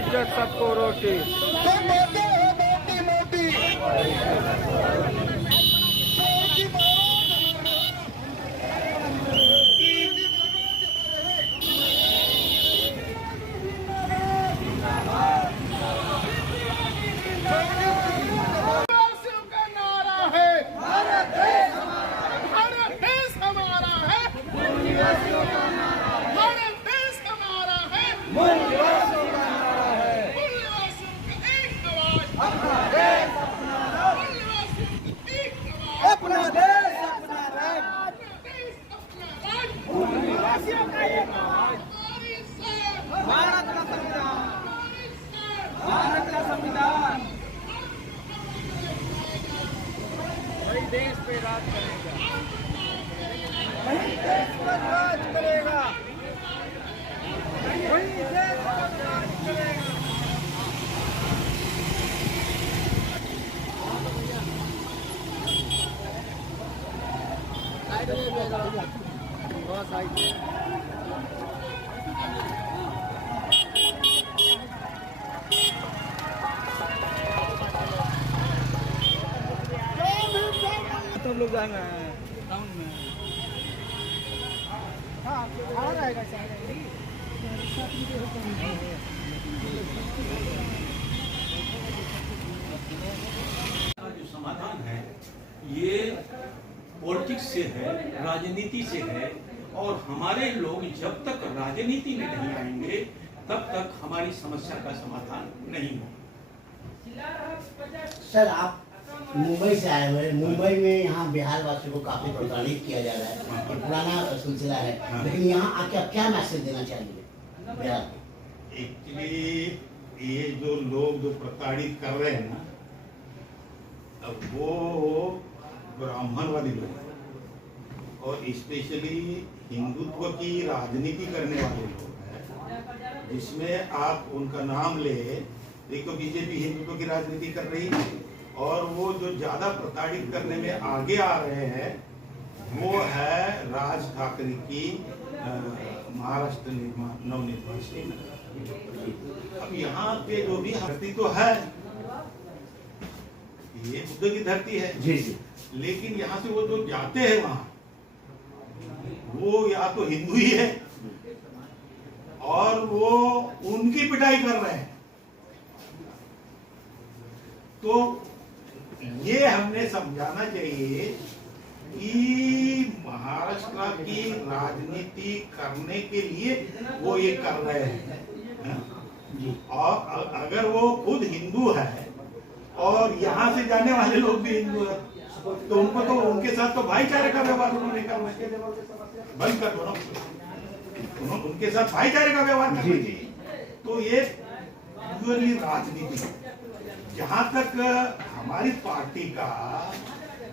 इज्जत सबको रोटी। तुम मोटी हो मोटी मोटी। वही देश पे राज करेगा, वही देश पर राज करेगा, वही देश पर राज करेगा। सब लोग जाएंगे टाउन में। हाँ आ रहेगा जो समाधान है ये पॉलिटिक्स से है, राजनीति से है, और हमारे लोग जब तक राजनीति में नहीं आएंगे तब तक हमारी समस्या का समाधान नहीं होगा। सर आप मुंबई से आए हुए, मुंबई में यहाँ बिहार वासियों को काफी प्रताड़ित किया जा रहा है, ये पुराना सिलसिला है, लेकिन यहाँ आके आप क्या मैसेज देना चाहिए बिहार को? एक्चुअली ये जो लोग जो प्रताड़ित कर रहे हैं ना, अब वो ब्राह्मणवादी लोग हैं और स्पेशली हिंदुत्व की राजनीति करने वाले लोग हैं, जिसमें आप उनका नाम ले, एक तो बीजेपी हिंदुत्व की राजनीति कर रही है और वो जो ज्यादा प्रताड़ित करने में आगे आ रहे हैं वो है राज ठाकरे की महाराष्ट्र नवनिर्वाचित। अब यहाँ पे जो भी धरती तो है, ये बुद्ध की धरती है जी जी, लेकिन यहाँ से वो जो जाते हैं वहां वो या तो हिंदू ही है और वो उनकी पिटाई कर रहे हैं। तो ये हमने समझाना चाहिए कि महाराष्ट्र की राजनीति करने के लिए वो ये कर रहे हैं, और अगर वो खुद हिंदू है और यहाँ से जाने वाले लोग भी हिंदू है तो उनको तो उनके साथ तो भाईचारे का व्यवहार उन्होंने करना चाहिए। बंद कर दो ना, उनके साथ भाईचारे का व्यवहार करना चाहिए। तो ये प्योरली राजनीति, जहां तक हमारी पार्टी का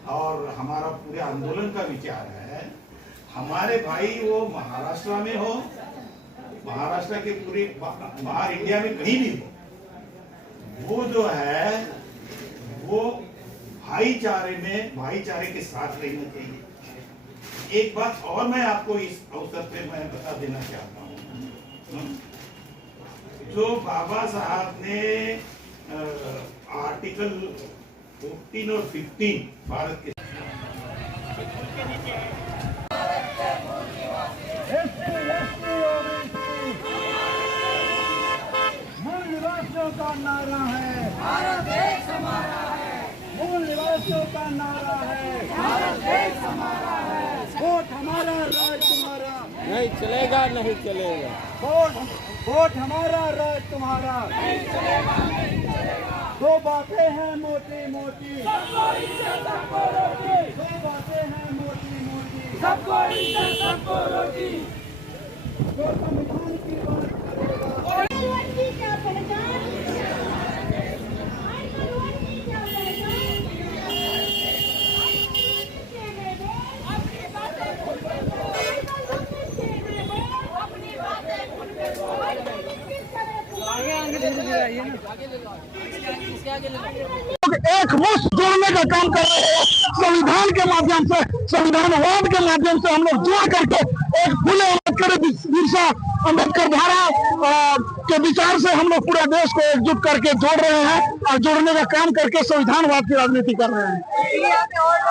और हमारा पूरे आंदोलन का विचार है, हमारे भाई वो महाराष्ट्र में हो, महाराष्ट्र के पूरे बाहर इंडिया में कहीं भी हो, वो जो है वो भाईचारे के साथ रहना चाहिए। एक बात और मैं आपको इस अवसर पे मैं बता देना चाहता हूँ, जो बाबा साहब ने आर्टिकल 14 और 15 भारत के मूल निवासियों का नारा है भारत देश हमारा है, मूल निवासियों का नारा है भारत देश हमारा है, वोट हमारा राज तुम्हारा, नहीं चलेगा, नहीं चलेगा, वोट हमारा राज तुम्हारा, नहीं चलेगा, नहीं चलेगा। दो बातें हैं मोटी मोटी, सबको इज्जत सबको रोटी, दो बातें हैं मोटी मोटी, सबको इज्जत सबको रोटी। जो संविधान की बात करेगा क्या पहचान, एक मुश्त जोड़ने का काम कर रहे हैं। संविधान के माध्यम से, संविधानवाद के माध्यम से हम लोग जोड़ करके एक फुले अम्बेडकर बिरसा अम्बेडकर धारा के विचार से हम लोग पूरे देश को एकजुट करके जोड़ रहे हैं और जोड़ने का काम करके संविधानवाद की राजनीति कर रहे हैं।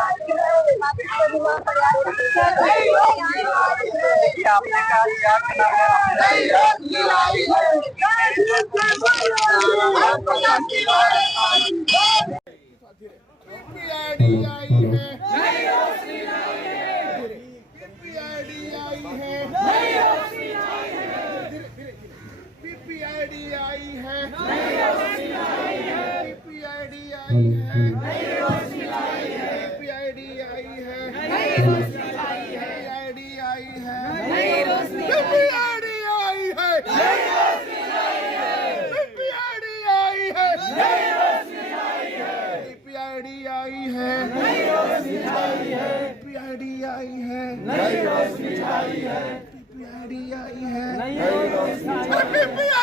PPID